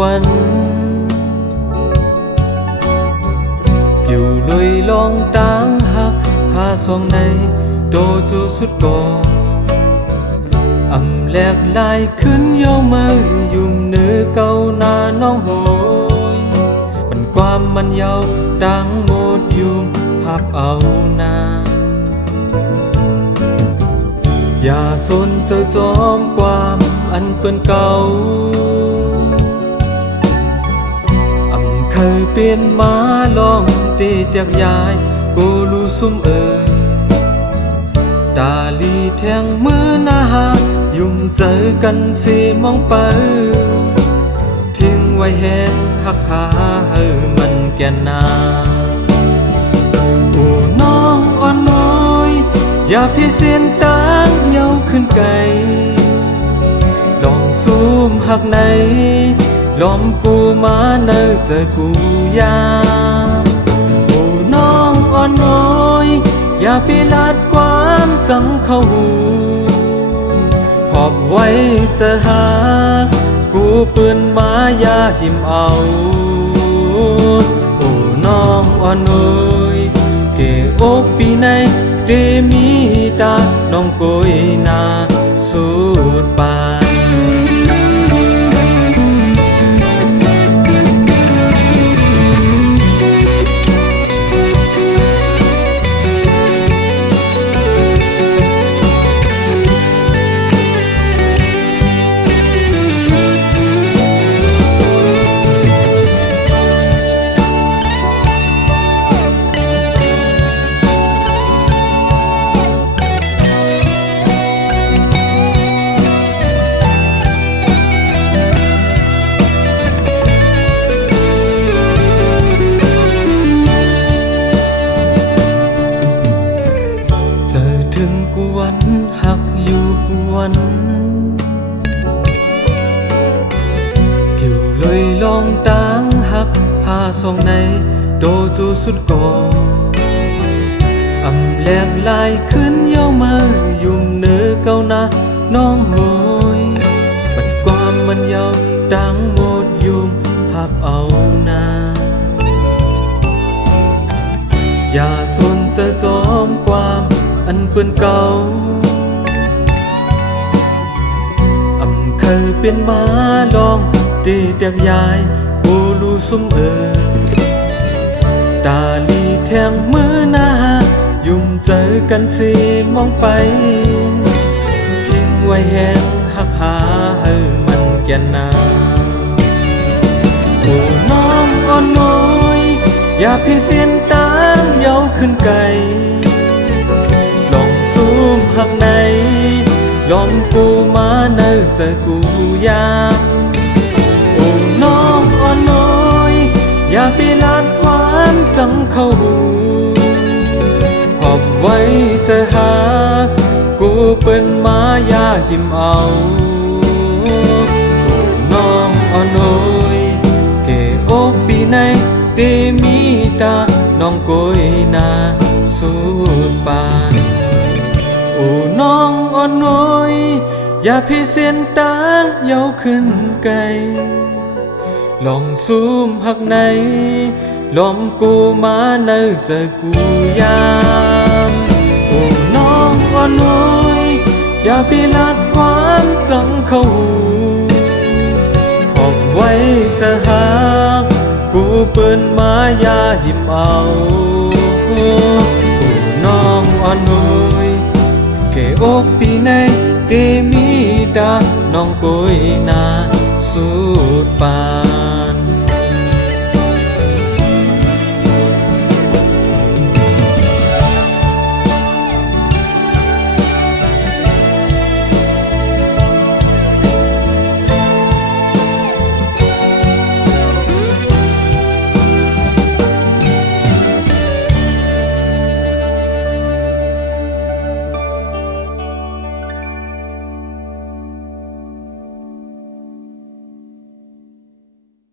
วันอยู่ลุยลองตางหักหาสองในโดจูสุดก่ออำแลกลายขึ้นเย้ามายุ่มเนื้อเก่าหน้าน้องโหยมันความมันยาวดังหมดยุ่มหับเอานาอย่าสนเจอจอมความอันเปื้อนเก่าเคยเปลี่ยนมาลองตีเตียกยายกูรู้ซุ่มตาลีแทงมือหน้ายุ่มเจอกันสีมองไปทิ้งไว้แห้งหักหาให้มันแก่นนาโอ้น้องอ่อนน้อยอย่าพี่เสียนตางเย้าขึ้นไกลลองซูมหักไหนล้อมกูมาเนอเจอกูยามโอ้น้องอ่อนน้อยอย่าไปลาดความจังเข้าหูหอบไว้จะหากูปืนมาอย่าหิมเอาโอ้น้องอ่อนน้อยเกอกปีในเดมีตาน้องโกยนาสุดปานกวนหักอยู่กวนเกี่ยวเลยลองตางหักหาสองในโดจูสุดก่ออำแลกลายขึ้นเย้ามายุ่มเนื้อเก่าหน้าน้องโหยปัดความมันยาวดังหมดยุ่มหับเอานาอย่าสนจะจอมความอันเปื้อนเก่าเคยเปลี่ยนมาลองตีเตียกยายกูรู้ซุ่มตาลีแทงมือหน้ายุ่มเจอกันสิมองไปทิ้งไว้แห้งหักหาให้มันแก่นนาโอ้น้องอ่อนน้อยอย่าพี่เสียนตางเย้าขึ้นไกลซูมหักไหนล้อมกูมาเนอเจอกูยามโอ้น้องอ่อนน้อยอย่าไปลาดความจังเข้าหูหอบไว้จะหากูเป็นมาอย่าหิมเอาโอ้น้องอ่อนน้อยเกอกปีในเดมีตาน้องโกยนาสุดปานโอ้น้องอ่อนน้อยอย่าพี่เสียนตางเย้าขึ้นไกลลองซูมหักไหนล้อมกูมาเนอเจอกูยามโอ้น้องอ่อนน้อยอย่าไปลาดความจังเข้าหูหอบไว้จะหากูปืนมาอย่าหิมเอาโอ้น้องอ่อนน้อยเกอกปีในเดมีดาน้องโกยนาสุดปาน